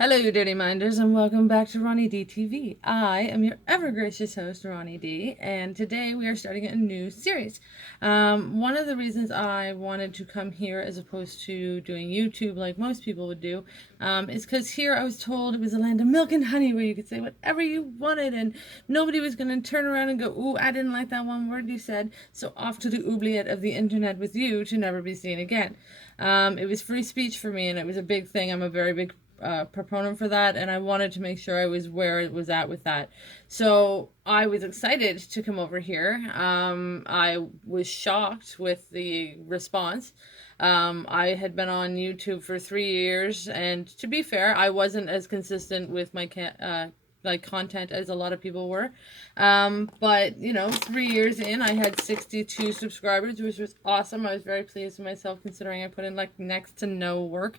Hello, you dirty minders, and welcome back to Roni D TV. I am your ever gracious host, Roni D, and today we are starting a new series. One of the reasons I wanted to come here as opposed to doing YouTube like most people would do is because here I was told it was a land of milk and honey where you could say whatever you wanted and nobody was going to turn around and go, ooh, I didn't like that one word you said, so off to the oubliette of the internet with you to never be seen again. It was free speech for me, and it was a big thing. I'm a very big proponent for that, and I wanted to make sure I was where it was at with that. So I was excited to come over here. I was shocked with the response. I had been on YouTube for 3 years, and to be fair, I wasn't as consistent with my content as a lot of people were. But you know, 3 years in, I had 62 subscribers, which was awesome. I was very pleased with myself considering I put in like next to no work.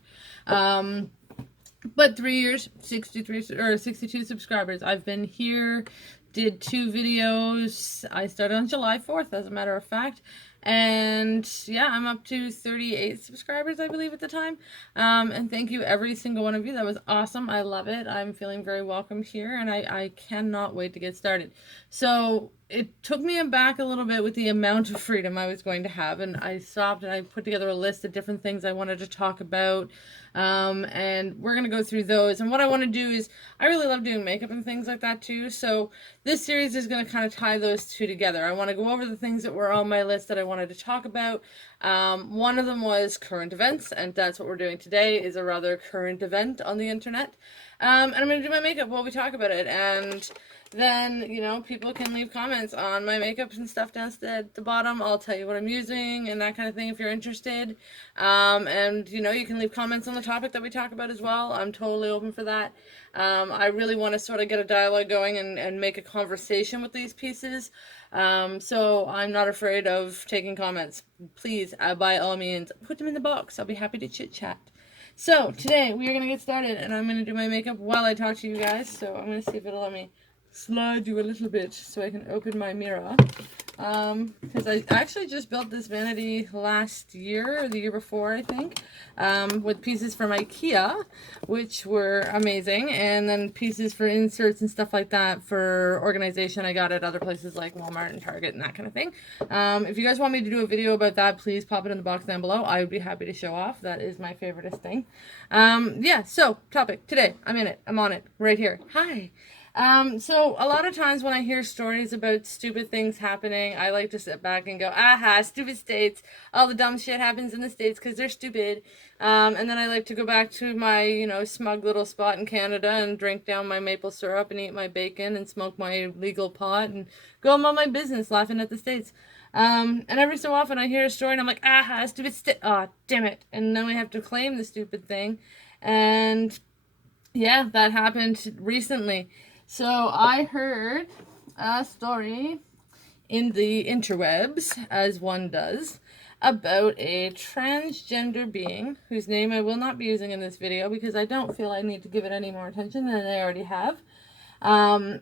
But 3 years, 62 subscribers. I've been here, did 2 videos. I started on July 4th, as a matter of fact. And yeah, I'm up to 38 subscribers, I believe, at the time. And thank you, every single one of you. That was awesome. I love it. I'm feeling very welcomed here, and I cannot wait to get started. So it took me aback a little bit with the amount of freedom I was going to have, and I stopped and I put together a list of different things I wanted to talk about, and we're going to go through those. And what I want to do is, I really love doing makeup and things like that too, so this series is going to kind of tie those two together. I want to go over the things that were on my list that I wanted to talk about. One of them was current events, and that's what we're doing today, is a rather current event on the internet. And I'm going to do my makeup while we talk about it, and then, you know, people can leave comments on my makeup and stuff down at the bottom. I'll tell you what I'm using and that kind of thing if you're interested. And, you know, you can leave comments on the topic that we talk about as well. I'm totally open for that. I really want to sort of get a dialogue going and make a conversation with these pieces. So I'm not afraid of taking comments. Please, by all means, put them in the box. I'll be happy to chit chat. So today we are going to get started, and I'm going to do my makeup while I talk to you guys. So I'm going to see if it'll let me slide you a little bit so I can open my mirror, because I actually just built this vanity last year or the year before, I think, with pieces from IKEA, which were amazing, and then pieces for inserts and stuff like that for organization I got at other places like Walmart and Target and that kind of thing. If you guys want me to do a video about that, please pop it in the box down below. I would be happy to show off. That is my favoriteest thing. Yeah, so topic today, I'm in it, I'm on it right here. Hi. So a lot of times when I hear stories about stupid things happening, I like to sit back and go, aha, stupid states. All the dumb shit happens in the States because they're stupid. And then I like to go back to my, you know, smug little spot in Canada and drink down my maple syrup and eat my bacon and smoke my legal pot and go about my business laughing at the States. And every so often I hear a story and I'm like, aha, stupid state. Oh, damn it. And then we have to claim the stupid thing. And yeah, that happened recently. So I heard a story in the interwebs, as one does, about a transgender being whose name I will not be using in this video because I don't feel I need to give it any more attention than I already have. And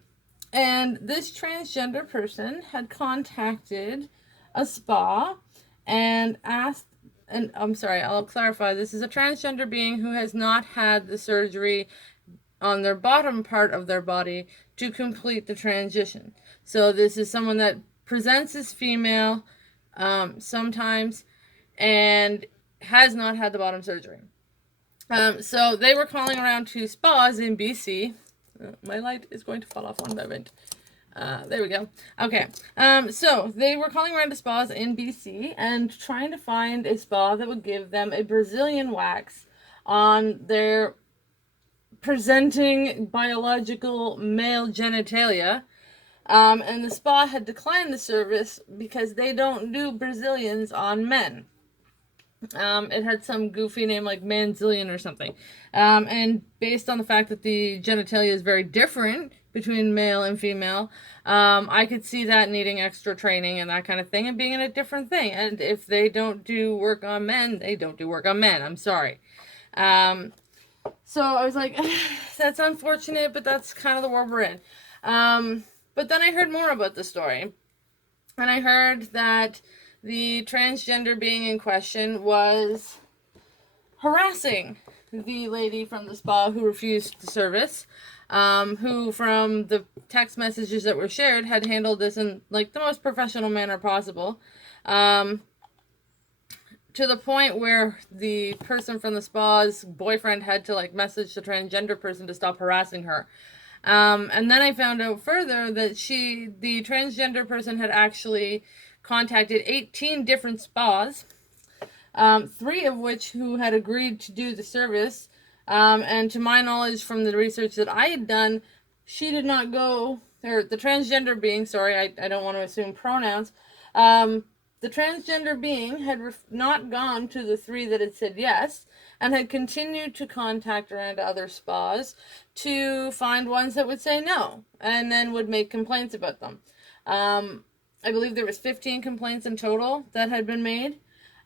this transgender person had contacted a spa and asked, and I'm sorry, I'll clarify, this is a transgender being who has not had the surgery on their bottom part of their body to complete the transition. So this is someone that presents as female sometimes and has not had the bottom surgery. So they were calling around to spas in BC. My light is going to fall off one moment. There we go. Okay. So they were calling around to spas in BC and trying to find a spa that would give them a Brazilian wax on their presenting biological male genitalia, and the spa had declined the service because they don't do Brazilians on men. It had some goofy name like Manzillion or something, and based on the fact that the genitalia is very different between male and female, I could see that needing extra training and that kind of thing, and being in a different thing. And if they don't do work on men, they don't do work on men. I'm sorry. So I was like, that's unfortunate, but that's kind of the world we're in. But then I heard more about the story. And I heard that the transgender being in question was harassing the lady from the spa who refused the service, who from the text messages that were shared had handled this in like the most professional manner possible. To the point where the person from the spa's boyfriend had to like message the transgender person to stop harassing her. And then I found out further that the transgender person had actually contacted 18 different spas, 3 of which who had agreed to do the service. And to my knowledge from the research that I had done, she did not go, or the transgender being, sorry, I don't want to assume pronouns, the transgender being had not gone to the 3 that had said yes, and had continued to contact around other spas to find ones that would say no, and then would make complaints about them. I believe there was 15 complaints in total that had been made,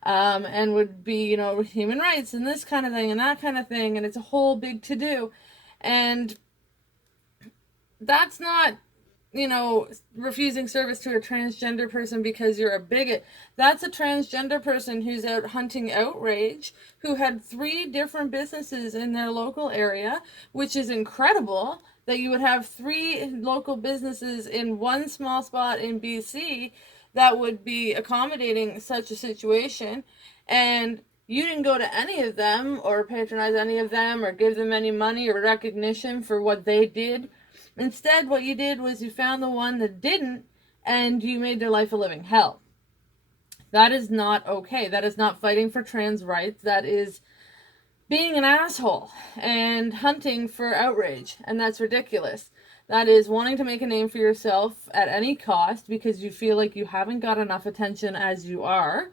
and would be, you know, human rights and this kind of thing and that kind of thing, and it's a whole big to-do. And that's not, you know, refusing service to a transgender person because you're a bigot. That's a transgender person who's out hunting outrage, who had 3 different businesses in their local area, which is incredible that you would have 3 local businesses in one small spot in BC that would be accommodating such a situation, and you didn't go to any of them or patronize any of them or give them any money or recognition for what they did. Instead, what you did was you found the one that didn't, and you made their life a living hell. That is not okay. That is not fighting for trans rights. That is being an asshole and hunting for outrage, and that's ridiculous. That is wanting to make a name for yourself at any cost because you feel like you haven't got enough attention as you are,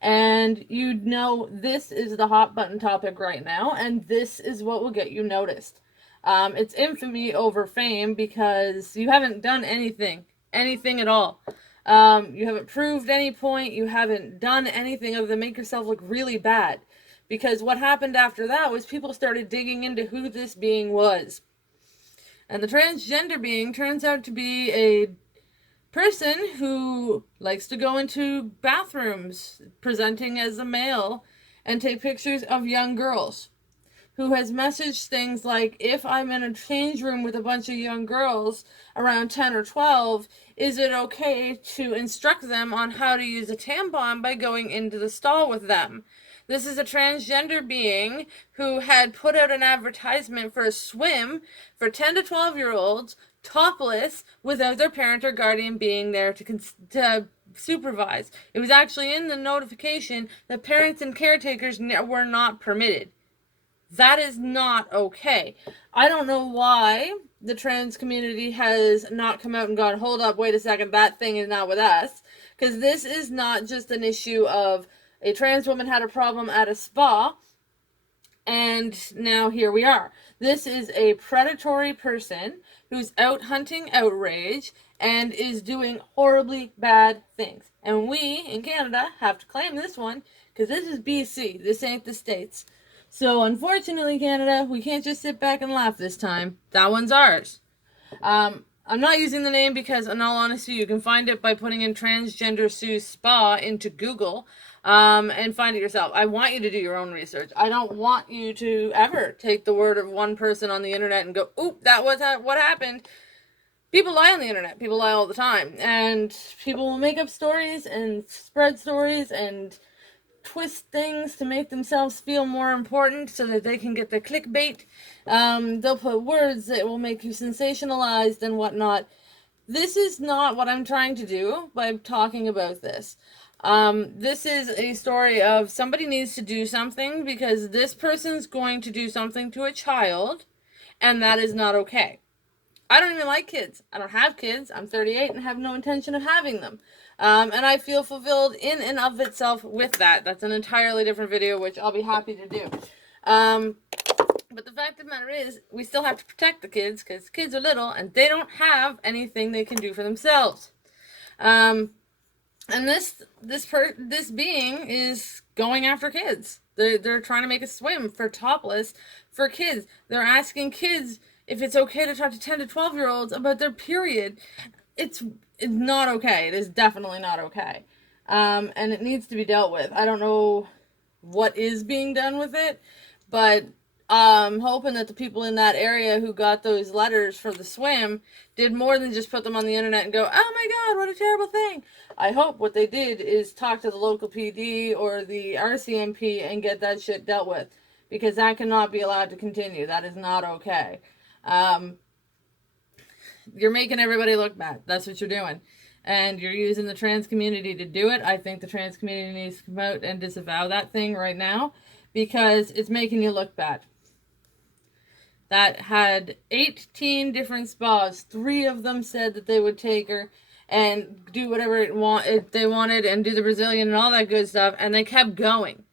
and you know this is the hot button topic right now, and this is what will get you noticed. It's infamy over fame because you haven't done anything at all. You haven't proved any point. You haven't done anything other than make yourself look really bad. Because what happened after that was people started digging into who this being was. And the transgender being turns out to be a person who likes to go into bathrooms presenting as a male and take pictures of young girls, who has messaged things like, if I'm in a change room with a bunch of young girls around 10 or 12, is it okay to instruct them on how to use a tampon by going into the stall with them? This is a transgender being who had put out an advertisement for a swim for 10 to 12-year-olds, topless, without their parent or guardian being there to supervise. It was actually in the notification that parents and caretakers were not permitted. That is not okay. I don't know why the trans community has not come out and gone, hold up, wait a second, that thing is not with us. Because this is not just an issue of a trans woman had a problem at a spa, and now here we are. This is a predatory person who's out hunting outrage and is doing horribly bad things. And we, in Canada, have to claim this one, because this is BC. This ain't the States. So, unfortunately, Canada, we can't just sit back and laugh this time. That one's ours. I'm not using the name because, in all honesty, you can find it by putting in transgender Sue Spa into Google, and find it yourself. I want you to do your own research. I don't want you to ever take the word of one person on the internet and go, oop, that was what happened. People lie on the internet. People lie all the time. And people will make up stories and spread stories and twist things to make themselves feel more important so that they can get their clickbait. They'll put words that will make you sensationalized and whatnot. This is not what I'm trying to do by talking about this. This is a story of somebody needs to do something because this person's going to do something to a child, and that is not okay. I don't even like kids. I don't have kids. I'm 38 and have no intention of having them. And I feel fulfilled in and of itself with that. That's an entirely different video, which I'll be happy to do. But the fact of the matter is, we still have to protect the kids because kids are little and they don't have anything they can do for themselves. And this being is going after kids. They're trying to make a swim for topless for kids. They're asking kids if it's okay to talk to 10 to 12-year-olds about their period. It's not okay. It is definitely not okay. And it needs to be dealt with. I don't know what is being done with it, but I'm hoping that the people in that area who got those letters for the swim did more than just put them on the internet and go, oh my God, what a terrible thing. I hope what they did is talk to the local PD or the RCMP and get that shit dealt with, because that cannot be allowed to continue. That is not okay. You're making everybody look bad. That's what you're doing. And you're using the trans community to do it. I think the trans community needs to come out and disavow that thing right now, because it's making you look bad. That had 18 different spas. 3 of them said that they would take her and do whatever they wanted and do the Brazilian and all that good stuff, and they kept going.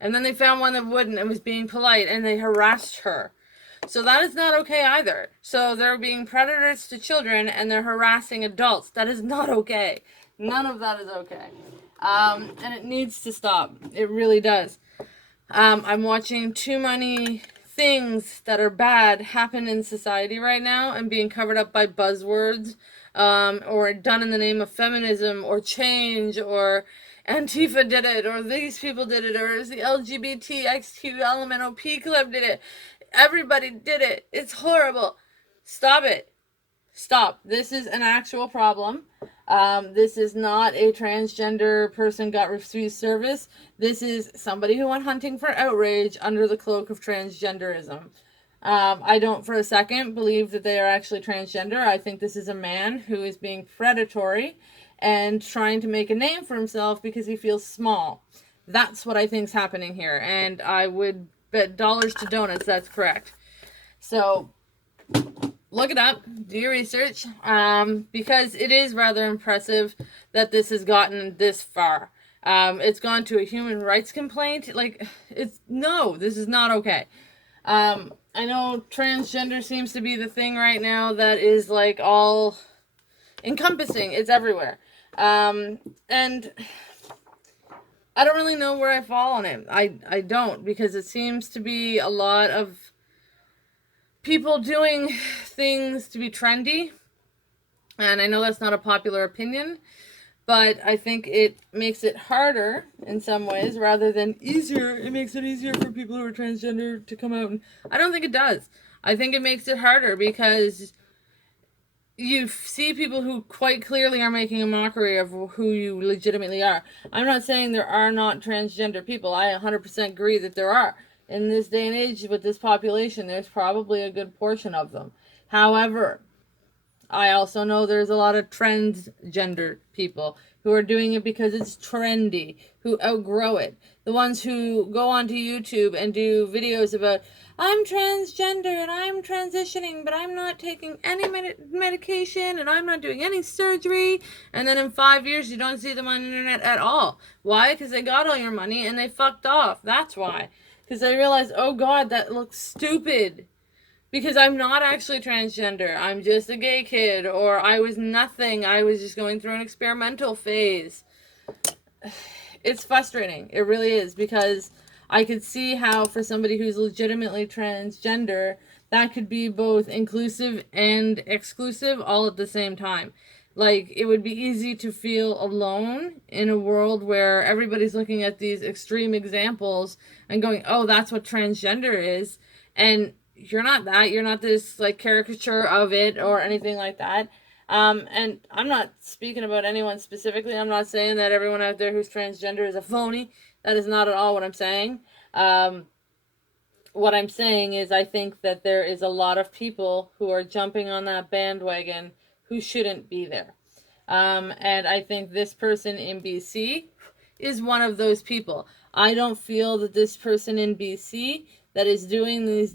And then they found one that wouldn't and was being polite, and they harassed her. So that is not okay either. So they're being predators to children and they're harassing adults. That is not okay. None of that is okay. And it needs to stop. It really does. I'm watching too many things that are bad happen in society right now and being covered up by buzzwords, or done in the name of feminism or change, or Antifa did it, or these people did it, or the LGBTQLMNOP club did it. Everybody did it. It's horrible. Stop it. Stop. This is an actual problem. This is not a transgender person got refused service. This is somebody who went hunting for outrage under the cloak of transgenderism. I don't for a second believe that they are actually transgender. I think this is a man who is being predatory and trying to make a name for himself because he feels small. That's what I think is happening here. And I would bet dollars to donuts that's correct. So look it up, do your research, because it is rather impressive that this has gotten this far. It's gone to a human rights complaint. Like, this is not okay. I know transgender seems to be the thing right now that is like all encompassing. It's everywhere. And I don't really know where I fall on it. I don't, because it seems to be a lot of people doing things to be trendy. And I know that's not a popular opinion, but I think it makes it harder in some ways rather than easier. It makes it easier for people who are transgender to come out. And I don't think it does. I think it makes it harder because you see people who quite clearly are making a mockery of who you legitimately are. I'm not saying there are not transgender people. I 100% agree that there are. In this day and age with this population, there's probably a good portion of them. However, I also know there's a lot of transgender people who are doing it because it's trendy, who outgrow it. The ones who go onto YouTube and do videos about, I'm transgender and I'm transitioning, but I'm not taking any medication and I'm not doing any surgery. And then in 5 years, you don't see them on the internet at all. Why? Because they got all your money and they fucked off. That's why. Because they realized, oh God, that looks stupid. Because I'm not actually transgender. I'm just a gay kid. Or I was nothing. I was just going through an experimental phase. It's frustrating. It really is. Because I could see how for somebody who's legitimately transgender, that could be both inclusive and exclusive all at the same time. Like, it would be easy to feel alone in a world where everybody's looking at these extreme examples and going, oh, that's what transgender is. And you're not that. You're not this, like, caricature of it or anything like that. And I'm not speaking about anyone specifically. I'm not saying that everyone out there who's transgender is a phony. That is not at all what I'm saying. What I'm saying is I think that there is a lot of people who are jumping on that bandwagon who shouldn't be there. And I think this person in BC is one of those people. I don't feel that this person in BC that is doing these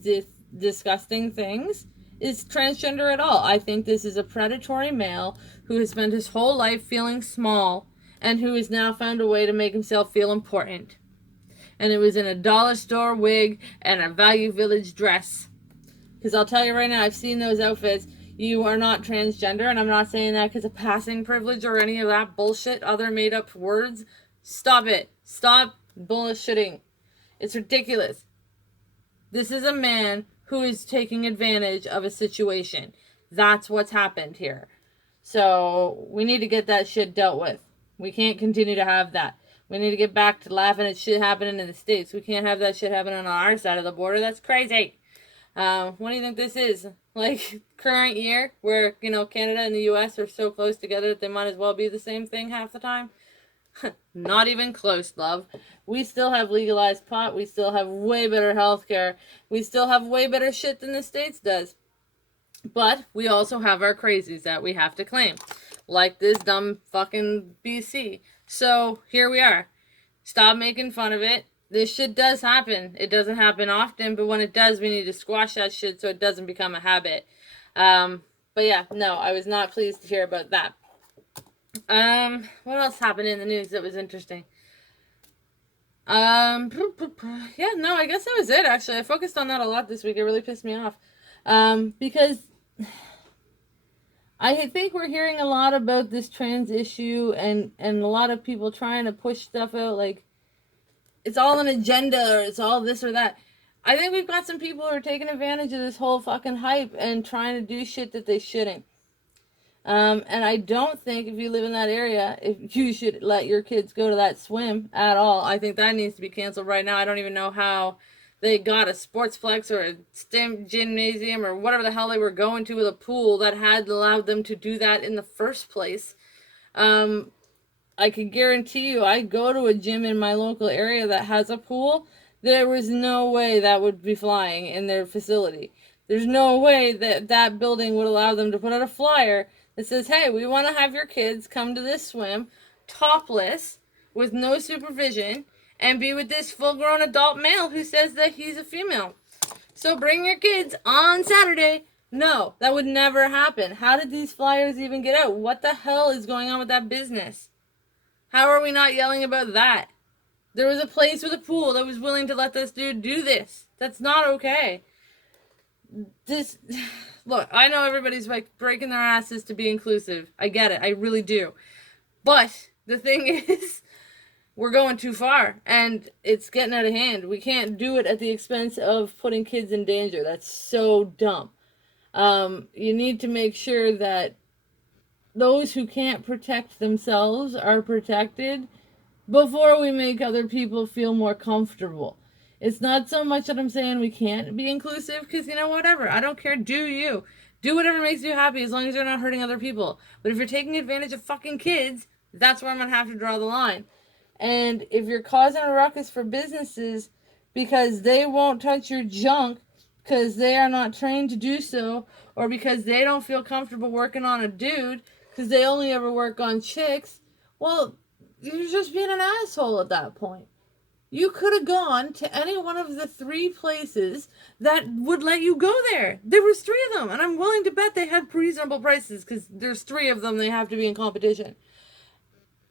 disgusting things is transgender at all. I think this is a predatory male who has spent his whole life feeling small and who has now found a way to make himself feel important. And it was in a dollar store wig and a Value Village dress. Because I'll tell you right now, I've seen those outfits. You are not transgender, and I'm not saying that because of passing privilege or any of that bullshit, other made-up words. Stop it. Stop bullshitting. It's ridiculous. This is a man who is taking advantage of a situation. That's what's happened here. So we need to get that shit dealt with. We can't continue to have that. We need to get back to laughing at shit happening in the States. We can't have that shit happening on our side of the border. That's crazy. What do you think this is? Like, current year, where, you know, Canada and the US are so close together that they might as well be the same thing half the time? Not even close, love. We still have legalized pot. We still have way better health care. We still have way better shit than the States does. But we also have our crazies that we have to claim. Like this dumb fucking BC. So, here we are. Stop making fun of it. This shit does happen. It doesn't happen often, but when it does, we need to squash that shit so it doesn't become a habit. But yeah, no, I was not pleased to hear about that. What else happened in the news that was interesting? Yeah, no, I guess that was it, actually. I focused on that a lot this week. It really pissed me off. Because I think we're hearing a lot about this trans issue and a lot of people trying to push stuff out like it's all an agenda or it's all this or that. I think we've got some people who are taking advantage of this whole fucking hype and trying to do shit that they shouldn't. And I don't think if you live in that area, if you should let your kids go to that swim at all. I think that needs to be canceled right now. I don't even know how they got a sportsplex or a STEM gymnasium or whatever the hell they were going to with a pool that had allowed them to do that in the first place. I can guarantee you, I go to a gym in my local area that has a pool. There was no way that would be flying in their facility. There's no way that that building would allow them to put out a flyer that says, hey, we want to have your kids come to this swim topless with no supervision and be with this full-grown adult male who says that he's a female. So bring your kids on Saturday. No, that would never happen. How did these flyers even get out? What the hell is going on with that business? How are we not yelling about that? There was a place with a pool that was willing to let this dude do this. That's not okay. Look, I know everybody's like breaking their asses to be inclusive. I get it. I really do. But the thing is, we're going too far and it's getting out of hand. We can't do it at the expense of putting kids in danger. That's so dumb. You need to make sure that those who can't protect themselves are protected before we make other people feel more comfortable. It's not so much that I'm saying we can't be inclusive, because, you know, whatever. I don't care. Do you. Do whatever makes you happy as long as you're not hurting other people. But if you're taking advantage of fucking kids, that's where I'm going to have to draw the line. And if you're causing a ruckus for businesses because they won't touch your junk because they are not trained to do so, or because they don't feel comfortable working on a dude because they only ever work on chicks, well, you're just being an asshole at that point. You could have gone to any one of the 3 places that would let you go there. There was 3 of them, and I'm willing to bet they had reasonable prices because there's 3 of them. They have to be in competition.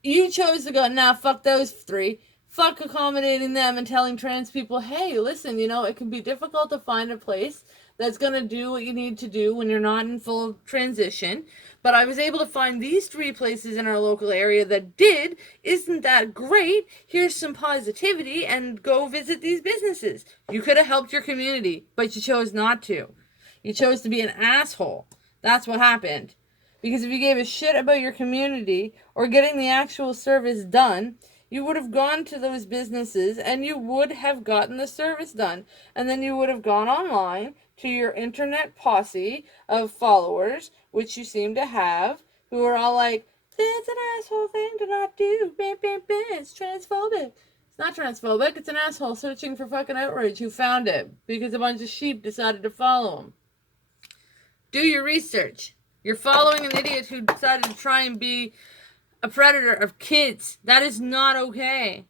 You chose to go, nah, fuck those 3. Fuck accommodating them and telling trans people, hey, listen, you know, it can be difficult to find a place that's going to do what you need to do when you're not in full transition. But I was able to find these 3 places in our local area that did. Isn't that great? Here's some positivity, and go visit these businesses. You could have helped your community, but you chose not to. You chose to be an asshole. That's what happened. Because if you gave a shit about your community or getting the actual service done, you would have gone to those businesses and you would have gotten the service done. And then you would have gone online to your internet posse of followers, which you seem to have, who are all like, that's an asshole thing to not do. Bam, bam, bam. It's transphobic. It's not transphobic. It's an asshole searching for fucking outrage who found it because a bunch of sheep decided to follow him. Do your research. You're following an idiot who decided to try and be a predator of kids. That is not okay.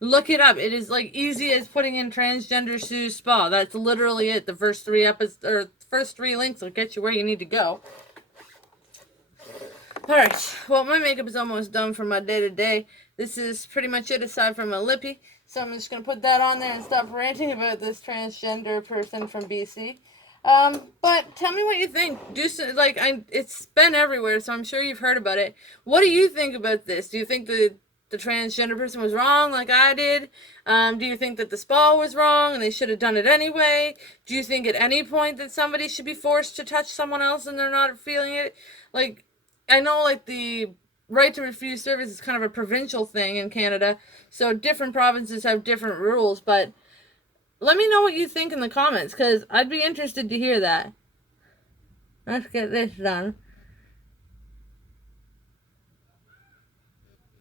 Look it up. It is like easy as putting in transgender Sue Spa. That's literally it. The first 3 episodes, or first 3 links will get you where you need to go. Alright, well, my makeup is almost done for my day-to-day. This is pretty much it aside from my lippy. So I'm just going to put that on there and stop ranting about this transgender person from BC. But tell me what you think. It's been everywhere, so I'm sure you've heard about it. What do you think about this? Do you think the transgender person was wrong like I did? Do you think that the spa was wrong and they should have done it anyway? Do you think at any point that somebody should be forced to touch someone else and they're not feeling it? Like, I know, like, the right to refuse service is kind of a provincial thing in Canada, so different provinces have different rules, but let me know what you think in the comments, because I'd be interested to hear that. Let's get this done.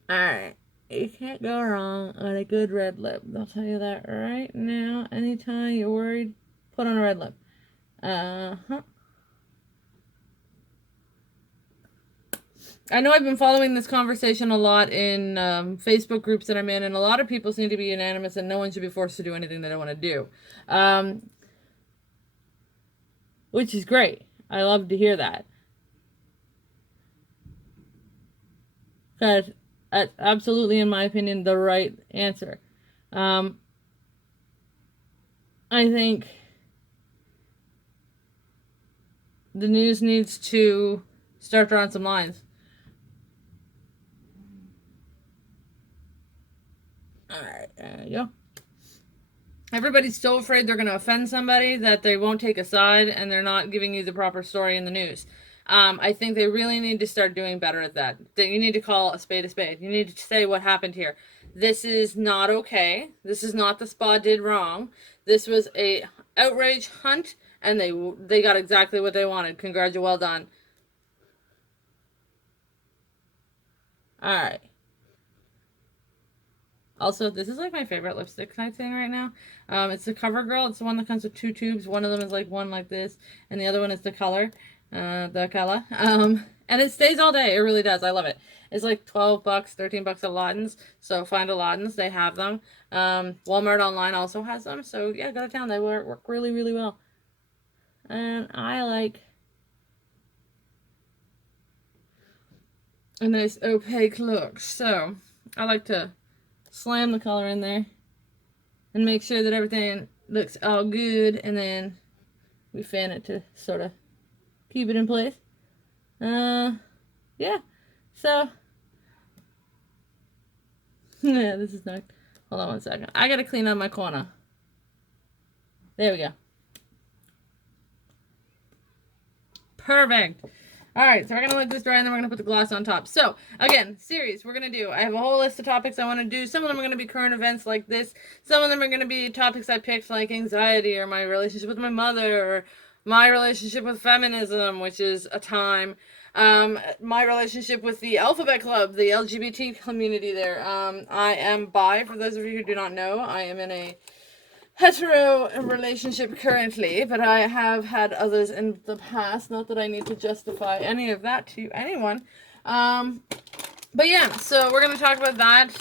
Alright. You can't go wrong on a good red lip. I'll tell you that right now. Anytime you're worried, put on a red lip. Uh-huh. I know I've been following this conversation a lot in Facebook groups that I'm in, and a lot of people seem to be unanimous and no one should be forced to do anything they don't want to do. Which is great. I love to hear that. Because that's absolutely, in my opinion, the right answer. I think the news needs to start drawing some lines. Alright, there you go. Everybody's so afraid they're going to offend somebody that they won't take a side, and they're not giving you the proper story in the news. I think they really need to start doing better at that. You need to call a spade a spade. You need to say what happened here. This is not okay. This is not the spa did wrong. This was a outrage hunt, and they got exactly what they wanted. Congratulations, well done. Alright. Also, this is like my favorite lipstick type thing right now. It's the CoverGirl. It's the one that comes with 2 tubes. One of them is like one like this, and the other one is the color. And it stays all day. It really does. I love it. It's like $12, $13 at Lottens. So find a Lottens. They have them. Walmart online also has them. So yeah, go to town. They work really, really well. And I like a nice opaque look. So I like to slam the color in there and make sure that everything looks all good, and then we fan it to sort of keep it in place. Yeah, so yeah, this is not, hold on one second, I gotta clean up my corner. There we go. Perfect. Alright, so we're going to let this dry, and then we're going to put the gloss on top. So, again, series, we're going to do. I have a whole list of topics I want to do. Some of them are going to be current events like this. Some of them are going to be topics I picked, like anxiety, or my relationship with my mother, or my relationship with feminism, which is a time. My relationship with the Alphabet Club, the LGBT community there. I am bi, for those of you who do not know. I am in a hetero relationship currently, but I have had others in the past. Not that I need to justify any of that to anyone. But yeah, so we're going to talk about that.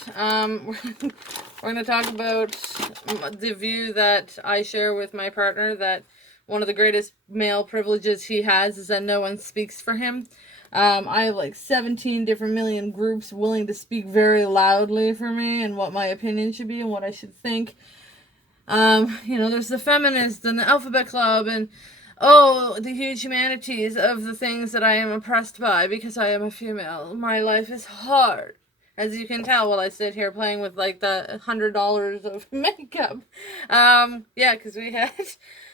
We're going to talk about the view that I share with my partner, that one of the greatest male privileges he has is that no one speaks for him. I have like 17 different million groups willing to speak very loudly for me and what my opinion should be and what I should think. You know, there's the feminists and the Alphabet Club and, oh, the huge humanities of the things that I am oppressed by because I am a female. My life is hard. As you can tell while I sit here playing with, like, the $100 of makeup. Yeah, because we had...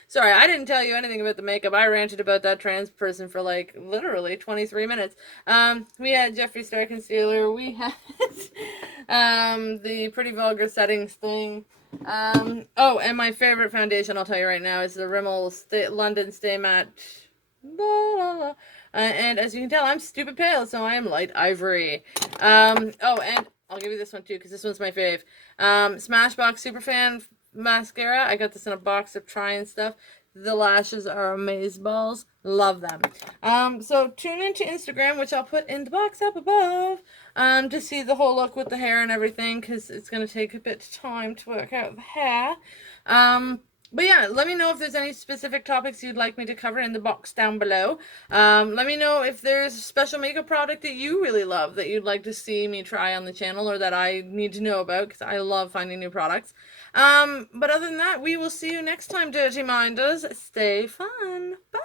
Sorry, I didn't tell you anything about the makeup. I ranted about that trans person for, like, literally 23 minutes. We had Jeffree Star Concealer. We had the Pretty Vulgar Settings thing. Oh, and my favorite foundation, I'll tell you right now, is the Rimmel London Stay Matte. And as you can tell, I'm stupid pale, so I am light ivory. Oh, and I'll give you this one too, because this one's my fave. Smashbox Superfan mascara. I got this in a box of trying stuff. The lashes are amazeballs. Love them. So tune into Instagram, which I'll put in the box up above, to see the whole look with the hair and everything, because it's going to take a bit of time to work out the hair. But yeah, let me know if there's any specific topics you'd like me to cover in the box down below. Let me know if there's a special makeup product that you really love that you'd like to see me try on the channel, or that I need to know about, because I love finding new products. But other than that, we will see you next time, Dirty Minders. Stay fun. Bye.